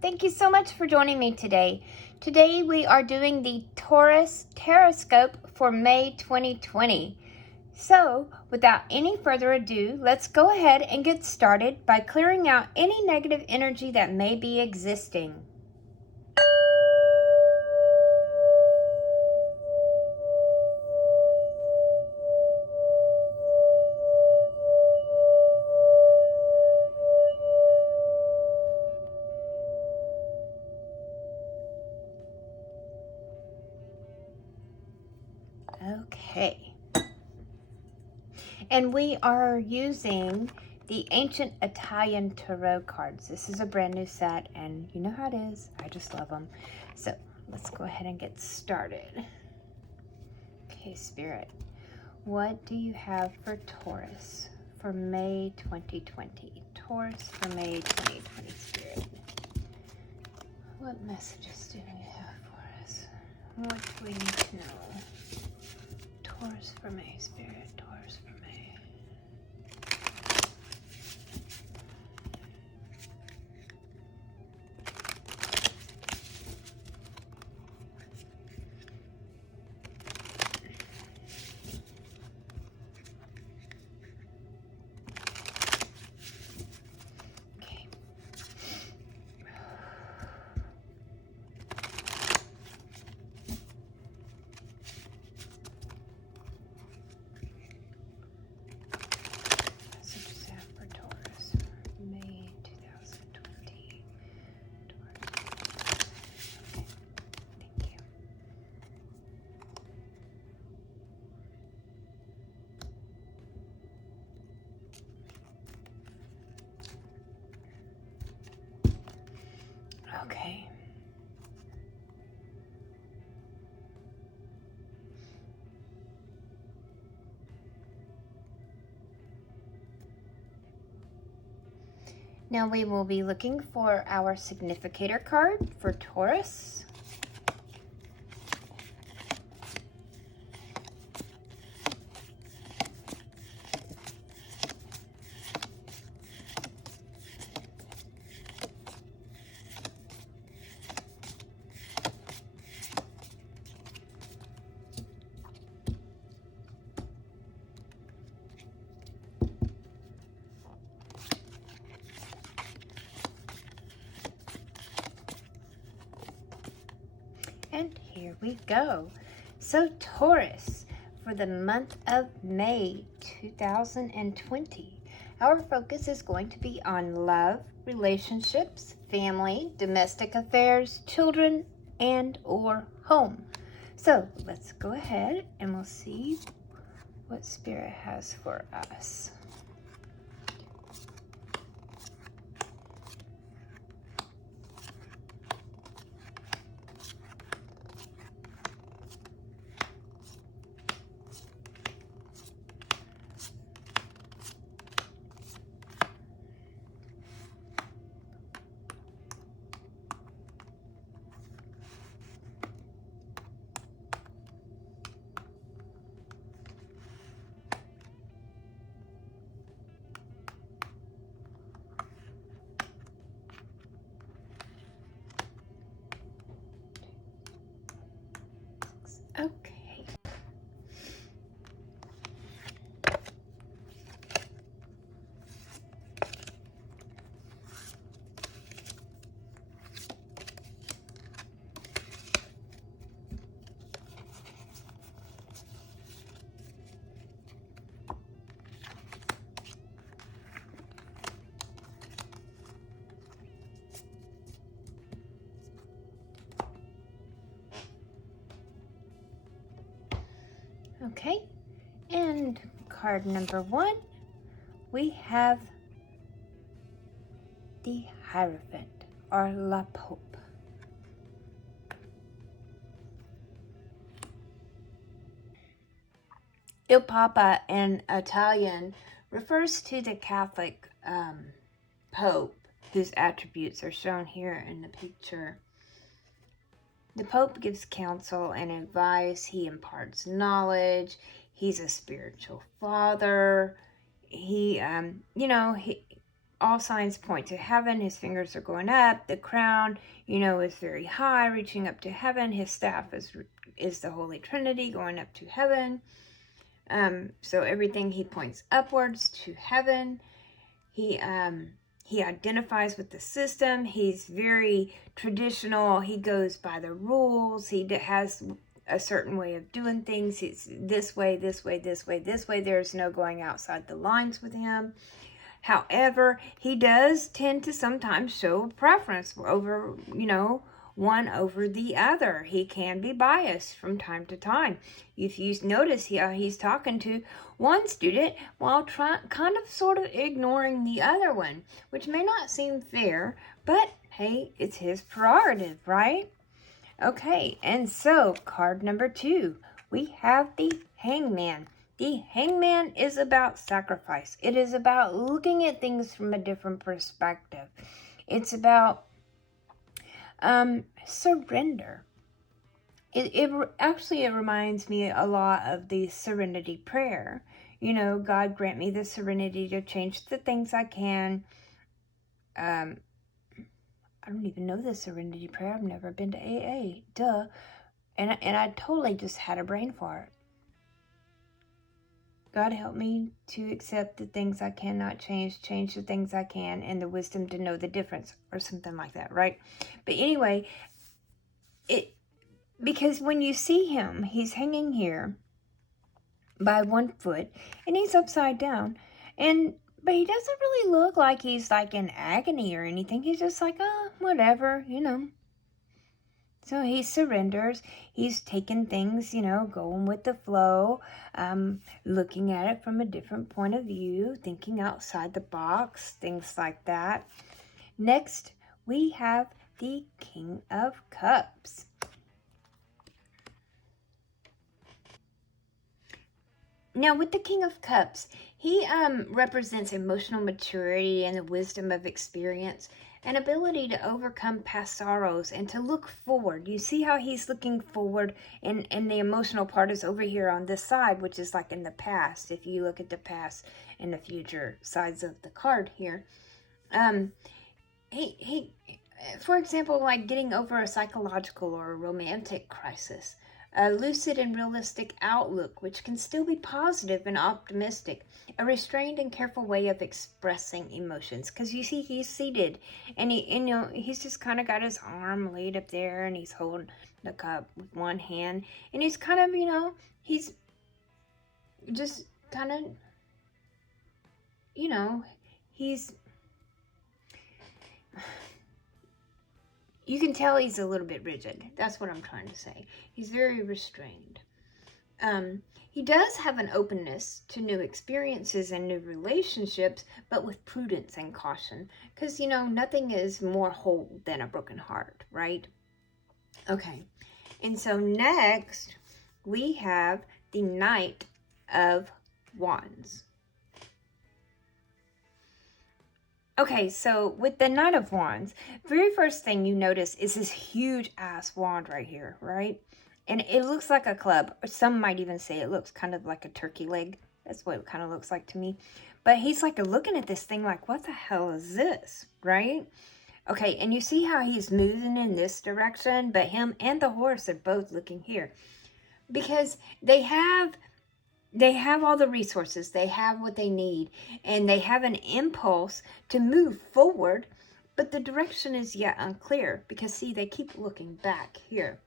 Thank you so much for joining me today. Today we are doing the Taurus TarotScope for May 2020. So, without any further ado, let's go ahead and get started by clearing out any negative energy that may be existing. Okay. And we are using the Ancient Italian Tarot cards. This is a brand new set, and you know how it is. I just love them. So let's go ahead and get started. Okay, Spirit, what do you have for Taurus for May 2020? Taurus for May 2020, Spirit. What messages do we have for us? What do we need to know? Taurus for May, Spirit. Taurus for May. Okay. Messages have for Taurus for May 2020. Taurus. Okay. Thank you. Okay. Now we will be looking for our significator card for Taurus. And here we go. So Taurus, for the month of May 2020, our focus is going to be on love, relationships, family, domestic affairs, children, and or home. So let's go ahead and we'll see what Spirit has for us. Okay. Okay, and card number 1, we have the Hierophant, or La Pope. Il Papa in Italian refers to the Catholic Pope, whose attributes are shown here in the picture. The Pope gives counsel and advice. He imparts knowledge. He's a spiritual father. He all signs point to heaven. His fingers are going up. The crown, you know, is very high, reaching up to heaven. His staff is the Holy Trinity going up to heaven. So everything he points upwards to heaven. He identifies with the system. He's very traditional. He goes by the rules. He has a certain way of doing things. It's this way, this way, this way, this way. There's no going outside the lines with him. However, he does tend to sometimes show preference over, you know, one over the other. He can be biased from time to time. If you notice he's talking to one student while kind of sort of ignoring the other one, which may not seem fair, but hey, it's his prerogative, right? Okay, and so card number 2, we have the Hangman. The Hangman is about sacrifice. It is about looking at things from a different perspective. It's about surrender. It reminds me a lot of the serenity prayer. You know, God grant me the serenity to change the things I can. I don't even know the serenity prayer. I've never been to AA. Duh. And I totally just had a brain fart. God help me to accept the things I cannot change the things I can, and the wisdom to know the difference, or something like that, right? But anyway, because when you see him, he's hanging here by one foot, and he's upside down, but he doesn't really look like he's like in agony or anything. He's just like, oh, whatever, you know. So he surrenders. He's taking things, you know, going with the flow, looking at it from a different point of view, thinking outside the box, things like that. Next, we have the King of Cups. Now, with the King of Cups, he represents emotional maturity and the wisdom of experience, an ability to overcome past sorrows and to look forward. You see how he's looking forward, and the emotional part is over here on this side, which is like in the past. If you look at the past and the future sides of the card here, he for example, like getting over a psychological or a romantic crisis, a lucid and realistic outlook, which can still be positive and optimistic, a restrained and careful way of expressing emotions. Because you see, he's seated, and he's just kind of got his arm laid up there, and he's holding the cup with one hand, and he's kind of, he's just kind of, he's. You can tell he's a little bit rigid. That's what I'm trying to say. He's very restrained. He does have an openness to new experiences and new relationships, but with prudence and caution. Because, nothing is more whole than a broken heart, right? Okay. And so next, we have the Knight of Wands. Okay, so with the Knight of Wands, very first thing you notice is this huge ass wand right here, right? And it looks like a club. Some might even say it looks kind of like a turkey leg. That's what it kind of looks like to me. But he's like looking at this thing like, what the hell is this, right? Okay, and you see how he's moving in this direction, but him and the horse are both looking here. Because they have all the resources, they have what they need, and they have an impulse to move forward, but the direction is yet unclear because, see, they keep looking back here.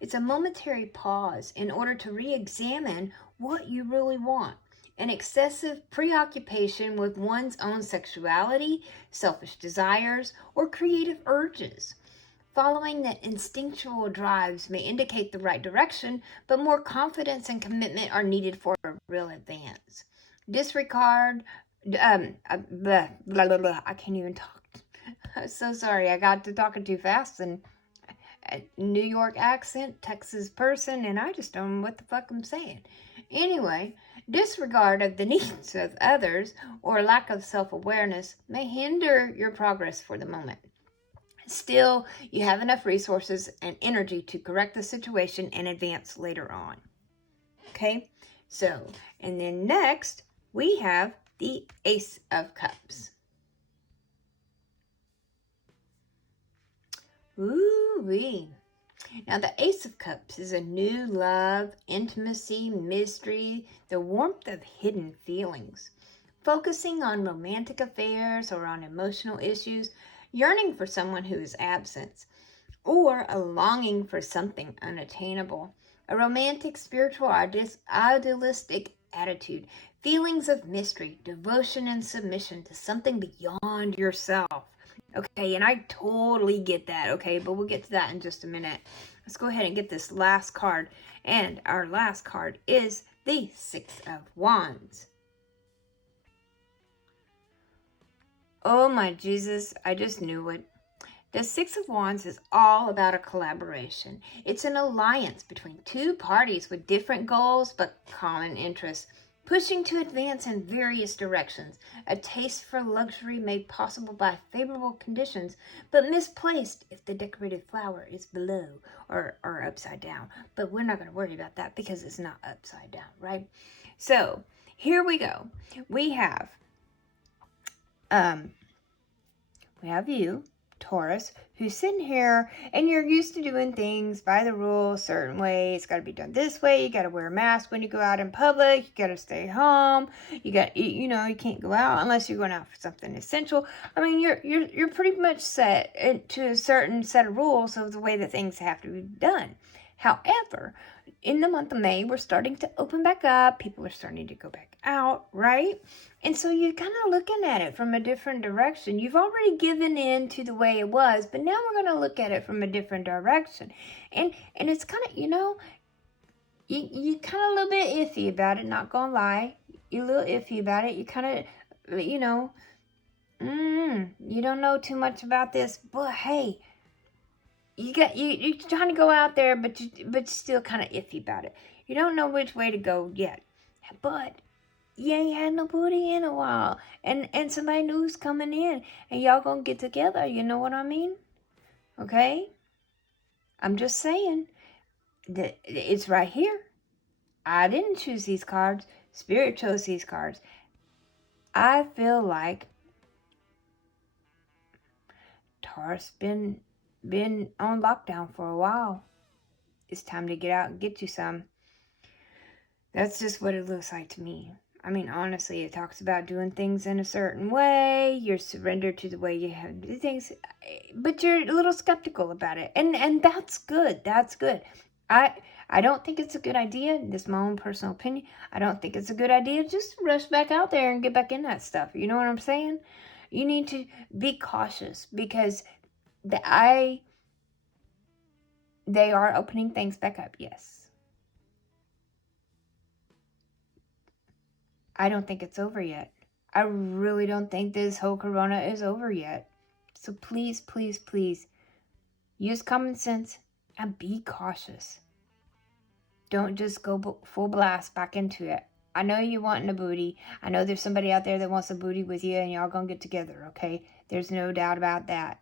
It's a momentary pause in order to re-examine what you really want. An excessive preoccupation with one's own sexuality, selfish desires, or creative urges. Following that instinctual drives may indicate the right direction, but more confidence and commitment are needed for a real advance. Disregard, blah, blah, blah, blah. I can't even talk. I'm so sorry. I got to talking too fast, and New York accent, Texas person, and I just don't know what the fuck I'm saying. Anyway, disregard of the needs of others or lack of self-awareness may hinder your progress for the moment. Still, you have enough resources and energy to correct the situation and advance later on. Okay, and then next, we have the Ace of Cups. Ooh-wee. Now, the Ace of Cups is a new love, intimacy, mystery, the warmth of hidden feelings. Focusing on romantic affairs or on emotional issues, yearning for someone who is absent, or a longing for something unattainable. A romantic, spiritual, idealistic attitude. Feelings of mystery, devotion, and submission to something beyond yourself. Okay, and I totally get that, okay? But we'll get to that in just a minute. Let's go ahead and get this last card. And our last card is the Six of Wands. Oh my Jesus, I just knew it. The Six of Wands is all about a collaboration. It's an alliance between two parties with different goals but common interests, pushing to advance in various directions. A taste for luxury made possible by favorable conditions, but misplaced if the decorated flower is below or upside down. But we're not going to worry about that because it's not upside down, right? So here we go. We have you, Taurus, who's sitting here and you're used to doing things by the rules, certain way. It's got to be done this way. You got to wear a mask when you go out in public. You got to stay home. You can't go out unless you're going out for something essential. I mean, you're pretty much set to a certain set of rules of the way that things have to be done. However, in the month of May, we're starting to open back up. People are starting to go back out, right? And so you're kind of looking at it from a different direction. You've already given in to the way it was, but now we're going to look at it from a different direction. And it's kind of, you kind of a little bit iffy about it, not going to lie. You're a little iffy about it. You kind of, you don't know too much about this, but hey, you're trying to go out there, but you're still kind of iffy about it. You don't know which way to go yet, but you ain't had no booty in a while, and somebody new's coming in, and y'all gonna get together. You know what I mean? Okay. I'm just saying that it's right here. I didn't choose these cards. Spirit chose these cards. I feel like Taurus been on lockdown for a while. It's time to get out and get you some. That's just what it looks like to me. I mean, honestly, it talks about doing things in a certain way. You're surrendered to the way you have to do things, but you're a little skeptical about it, and that's good. That's good. I don't think it's a good idea. This is my own personal opinion. I don't think it's a good idea just to rush back out there and get back in that stuff. You know what I'm saying? You need to be cautious because they are opening things back up. Yes. I don't think it's over yet. I really don't think this whole corona is over yet. So please, please, please use common sense and be cautious. Don't just go full blast back into it. I know you wanting a booty. I know there's somebody out there that wants a booty with you and y'all gonna get together, okay? There's no doubt about that.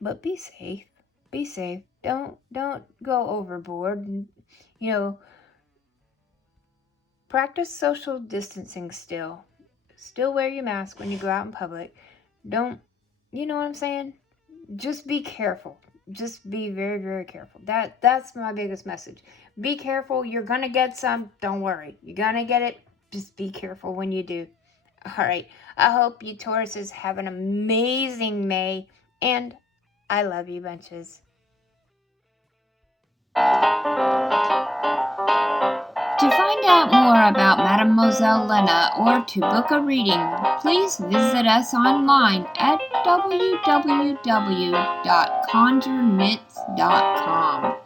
But be safe. Be safe. Don't go overboard. Practice social distancing still. Still wear your mask when you go out in public. Don't, you know what I'm saying? Just be careful. Just be very, very careful. That's my biggest message. Be careful. You're going to get some. Don't worry. You're going to get it. Just be careful when you do. All right. I hope you Tauruses have an amazing May. And I love you bunches. To find out more about Mademoiselle Lynna or to book a reading, please visit us online at www.conjureknits.com.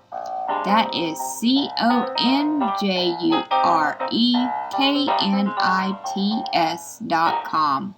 That is ConjureKnits.com.